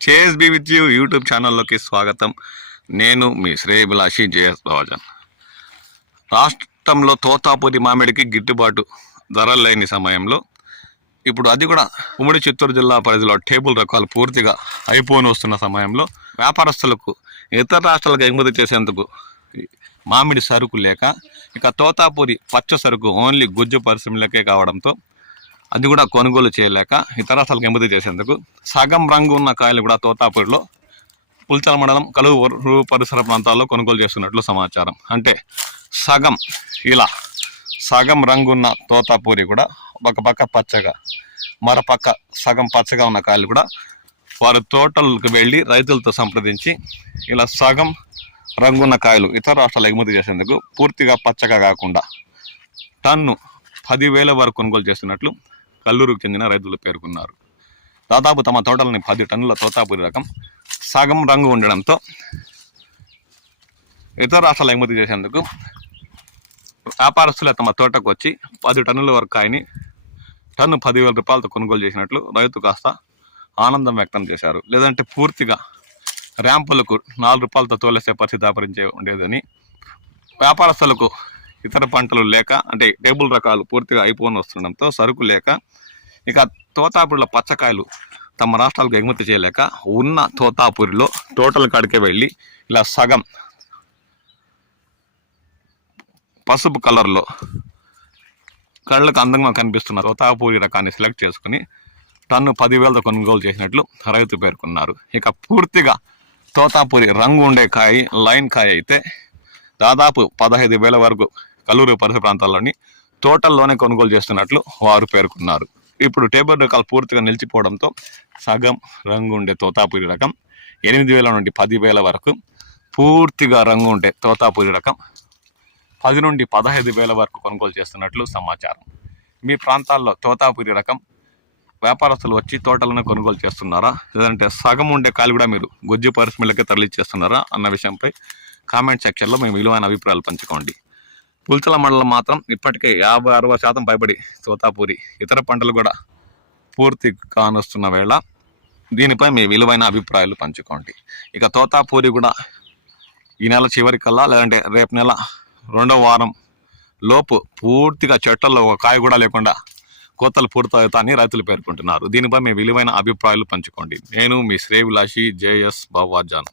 చేస్ be with you YouTube ఛానల్లోకి స్వాగతం. నేను మీ శ్రేయభిలాషి జేఎస్ బావాజాన్. రాష్ట్రంలో తోతాపూరి మామిడికి గిట్టుబాటు ధరలు లేని సమయంలో ఇప్పుడు అది కూడా ఉమ్మడి చిత్తూరు జిల్లా పరిధిలో టేబుల్ రకాలు పూర్తిగా అయిపోని వస్తున్న సమయంలో వ్యాపారస్తులకు ఇతర రాష్ట్రాలకు ఎగుమతి చేసేందుకు మామిడి సరుకు లేక ఇక తోతాపూరి పచ్చ సరుకు ఓన్లీ గుజ్జు పరిశ్రమలకే కావడంతో అది కూడా కొనుగోలు చేయలేక ఇతర రాష్ట్రాలకు ఎగుమతి చేసేందుకు సగం రంగు ఉన్న కాయలు కూడా తోతాపూరిలో పుల్చల మండలం కలువు పరిసర ప్రాంతాల్లో కొనుగోలు చేస్తున్నట్లు సమాచారం. అంటే సగం రంగున్న తోతాపూరి కూడా ఒక పక్క పచ్చగా మరోపక్క సగం పచ్చగా ఉన్న కాయలు కూడా వారి తోటలకు వెళ్ళి రైతులతో సంప్రదించి ఇలా సగం రంగున్న కాయలు ఇతర రాష్ట్రాలు ఎగుమతి చేసేందుకు పూర్తిగా పచ్చగా కాకుండా టన్ను 10,000 వరకు కొనుగోలు చేస్తున్నట్లు కల్లూరుకు చెందిన రైతులు పేర్కొన్నారు. దాదాపు తమ తోటలని 10 టన్నుల తోతాపూరి రకం సగం రంగు ఉండడంతో ఇతర రాష్ట్రాలు ఎగుమతి చేసేందుకు వ్యాపారస్తులు తమ తోటకు వచ్చి 10 టన్నుల వరకు కాయని టన్ను 10,000 రూపాయలతో కొనుగోలు చేసినట్లు రైతు కాస్త ఆనందం వ్యక్తం చేశారు. లేదంటే పూర్తిగా ర్యాంపులకు 4 రూపాయలతో తోలేసే పరిస్థితి దాపరించే ఉండేదని, వ్యాపారస్తులకు ఇతర పంటలు లేక అంటే టేబుల్ రకాలు పూర్తిగా అయిపోని వస్తుండడంతో సరుకు లేక ఇక తోతాపూరిలో పచ్చకాయలు తమ రాష్ట్రాలకు ఎగుమతి చేయలేక ఉన్న తోతాపూరిలో టోటల్ కాడికే వెళ్ళి ఇలా సగం పసుపు కలర్లో కళ్ళకు అందంగా కనిపిస్తున్న తోతాపూరి రకాన్ని సెలెక్ట్ చేసుకుని టన్ను 10,000తో కొనుగోలు చేసినట్లు రైతు పేర్కొన్నారు. ఇక పూర్తిగా తోతాపూరి రంగు ఉండే కాయ లైన్ కాయ అయితే దాదాపు 15,000 వరకు కల్లూరు పరిసర ప్రాంతాల్లోని తోటల్లోనే కొనుగోలు చేస్తున్నట్లు వారు పేర్కొన్నారు. ఇప్పుడు టేబుల్ రకాలు పూర్తిగా నిలిచిపోవడంతో సగం రంగు ఉండే తోతాపూరి రకం 8,000 నుండి 10,000 వరకు, పూర్తిగా రంగు ఉండే తోతాపూరి రకం 10 నుండి 15,000 వరకు కొనుగోలు చేస్తున్నట్లు సమాచారం. మీ ప్రాంతాల్లో తోతాపూరి రకం వ్యాపారస్తులు వచ్చి తోటలను కొనుగోలు చేస్తున్నారా, లేదంటే సగం ఉండే కాయలు కూడా మీరు గుజ్జు పరిశ్రమలకే తరలిచేస్తున్నారా అన్న విషయంపై కామెంట్ సెక్షన్లో మీ విలువైన అభిప్రాయాలు పంచుకోండి. పుల్చల మండలం మాత్రం ఇప్పటికే 50-60% పైబడి తోతాపూరి ఇతర పంటలు కూడా పూర్తి కానొస్తున్న వేళ దీనిపై మీ విలువైన అభిప్రాయాలు పంచుకోండి. ఇక తోతాపూరి కూడా ఈ నెల చివరికల్లా లేదంటే రేపు నెల 2వ వారం లోపు పూర్తిగా చెట్లలో ఒక కాయ కూడా లేకుండా కోతలు పూర్తవుతాయని రైతులు పేర్కొంటున్నారు. దీనిపై మీ విలువైన అభిప్రాయాలు పంచుకోండి. నేను మీ శ్రేయభిలాషి జేఎస్ బావాజాన్.